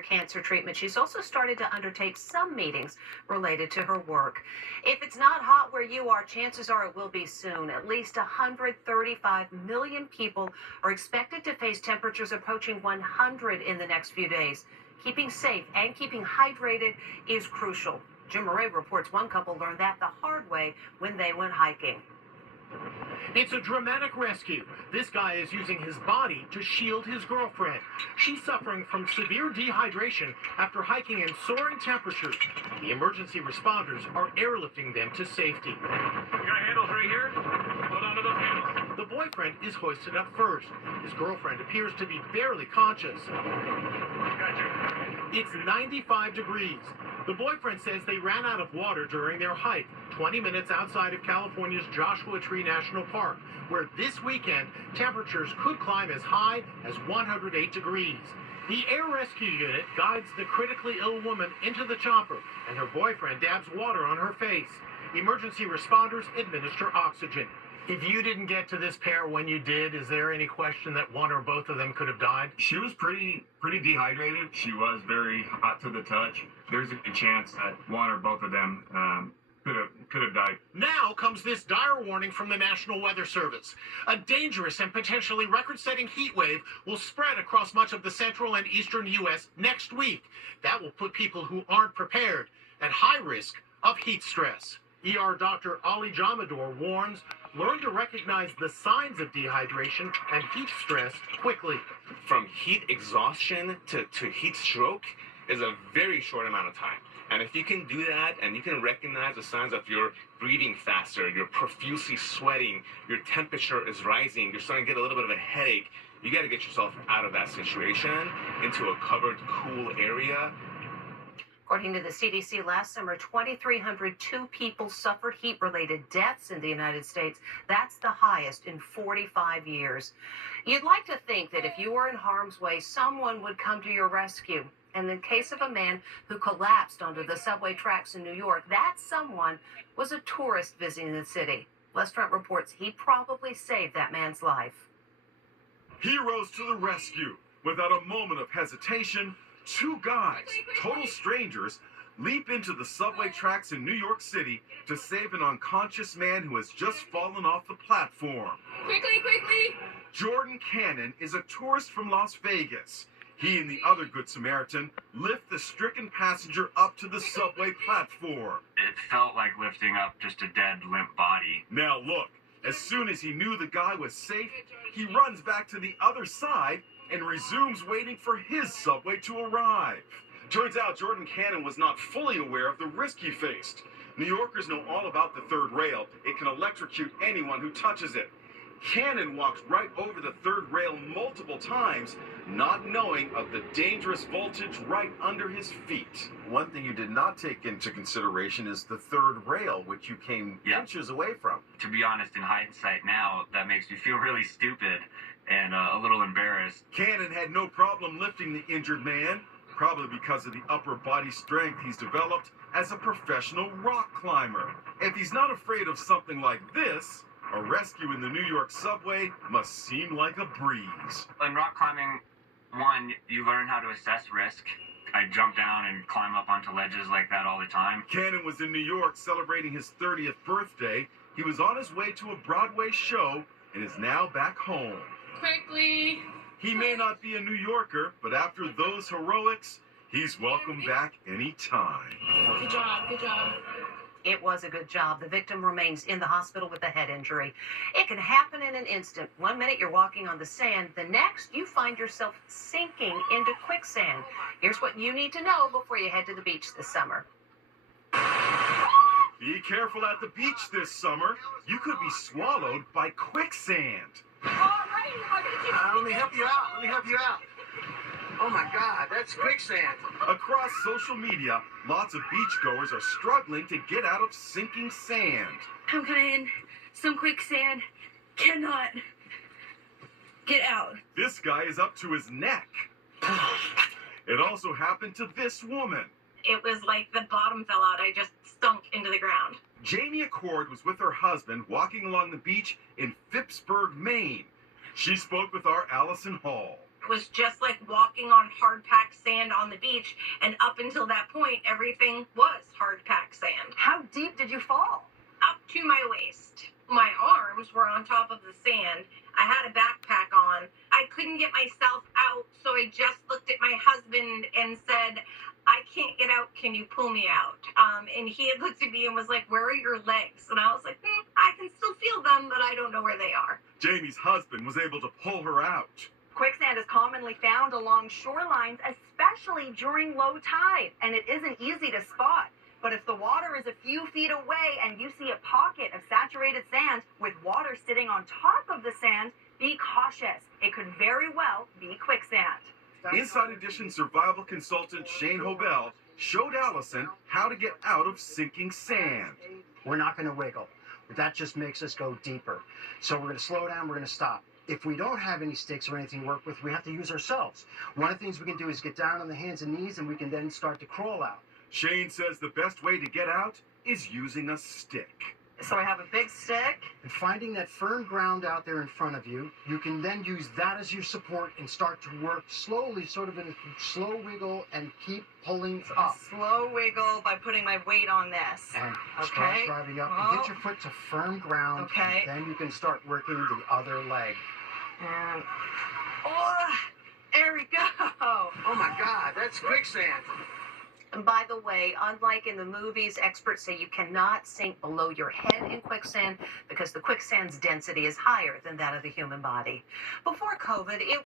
her cancer treatment. She's also started to undertake some meetings related to her work. If it's not hot where you are, chances are it will be soon. At least 135 million people are expected to face temperatures approaching 100 in the next few days. Keeping safe and keeping hydrated is crucial. Jim Murray reports one couple learned that the hard way when they went hiking. It's a dramatic rescue. This guy is using his body to shield his girlfriend. She's suffering from severe dehydration after hiking in soaring temperatures. The emergency responders are airlifting them to safety. You got handles right here? Hold on to those handles. The boyfriend is hoisted up first. His girlfriend appears to be barely conscious. Gotcha. It's 95 degrees. The boyfriend says they ran out of water during their hike, 20 minutes outside of California's Joshua Tree National Park, where this weekend temperatures could climb as high as 108 degrees. The air rescue unit guides the critically ill woman into the chopper, and her boyfriend dabs water on her face. Emergency responders administer oxygen. If you didn't get to this pair when you did, is there any question that one or both of them could have died? She was pretty dehydrated. She was very hot to the touch. There's a good chance that one or both of them could have died. Now comes this dire warning from the National Weather Service. A dangerous and potentially record-setting heat wave will spread across much of the central and eastern U.S. next week. That will put people who aren't prepared at high risk of heat stress. ER Dr. Ali Jamador warns, learn to recognize the signs of dehydration and heat stress quickly. From heat exhaustion to heat stroke is a very short amount of time. And if you can do that and you can recognize the signs of your breathing faster, you're profusely sweating, your temperature is rising, you're starting to get a little bit of a headache, you got to get yourself out of that situation into a covered, cool area. According to the CDC, last summer, 2,302 people suffered heat-related deaths in the United States. That's the highest in 45 years. You'd like to think that if you were in harm's way, someone would come to your rescue. And in the case of a man who collapsed onto the subway tracks in New York, that someone was a tourist visiting the city. Les Trent reports he probably saved that man's life. He rose to the rescue. Without a moment of hesitation, two guys, total strangers, leap into the subway tracks in New York City to save an unconscious man who has just fallen off the platform. Quickly, quickly! Jordan Cannon is a tourist from Las Vegas. He and the other Good Samaritan lift the stricken passenger up to the subway platform. It felt like lifting up just a dead, limp body. Now look, as soon as he knew the guy was safe, he runs back to the other side and resumes waiting for his subway to arrive. Turns out Jordan Cannon was not fully aware of the risk he faced. New Yorkers know all about the third rail. It can electrocute anyone who touches it. Cannon walked right over the third rail multiple times, not knowing of the dangerous voltage right under his feet. One thing you did not take into consideration is the third rail, which you came inches away from. To be honest, in hindsight now, that makes me feel really stupid and a little embarrassed. Cannon had no problem lifting the injured man, probably because of the upper body strength he's developed as a professional rock climber. If he's not afraid of something like this, a rescue in the New York subway must seem like a breeze. In rock climbing, one, you learn how to assess risk. I jump down and climb up onto ledges like that all the time. Cannon was in New York celebrating his 30th birthday. He was on his way to a Broadway show and is now back home. Quickly! He may not be a New Yorker, but after those heroics, he's welcome back anytime. Good job, good job. It was a good job. The victim remains in the hospital with a head injury. It can happen in an instant. 1 minute you're walking on the sand. The next you find yourself sinking into quicksand. Here's what you need to know before you head to the beach this summer. Be careful at the beach this summer. You could be swallowed by quicksand. Let me help you out. Oh my God, that's quicksand. Across social media, lots of beachgoers are struggling to get out of sinking sand. I'm kind of in some quicksand. Cannot get out. This guy is up to his neck. It also happened to this woman. It was like the bottom fell out. I just stunk into the ground. Jamie Accord was with her husband walking along the beach in Phippsburg, Maine. She spoke with our Allison Hall. It was just like walking on hard packed sand on the beach, and up until that point, everything was hard packed sand. How deep did you fall? Up to my waist. My arms were on top of the sand. I had a backpack on. I couldn't get myself out, so I just looked at my husband and said, I can't get out. Can you pull me out? And he had looked at me and was like, where are your legs? And I was like, I can still feel them, but I don't know where they are. Jamie's husband was able to pull her out. Quicksand is commonly found along shorelines, especially during low tide, and it isn't easy to spot. But if the water is a few feet away and you see a pocket of saturated sand with water sitting on top of the sand, be cautious. It could very well be quicksand. Inside Edition survival consultant Shane Hobel showed Allison how to get out of sinking sand. We're not going to wiggle. That just makes us go deeper. So we're going to slow down, we're going to stop. If we don't have any sticks or anything to work with, we have to use ourselves. One of the things we can do is get down on the hands and knees, and we can then start to crawl out. Shane says the best way to get out is using a stick. So I have a big stick. And finding that firm ground out there in front of you, you can then use that as your support and start to work slowly, sort of in a slow wiggle, and keep pulling up. Slow wiggle by putting my weight on this. And start Okay. driving up Oh. and get your foot to firm ground. Okay. And then you can start working the other leg. And there we go. Oh my God, that's quicksand. And by the way, unlike in the movies, experts say you cannot sink below your head in quicksand because the quicksand's density is higher than that of the human body. Before COVID, it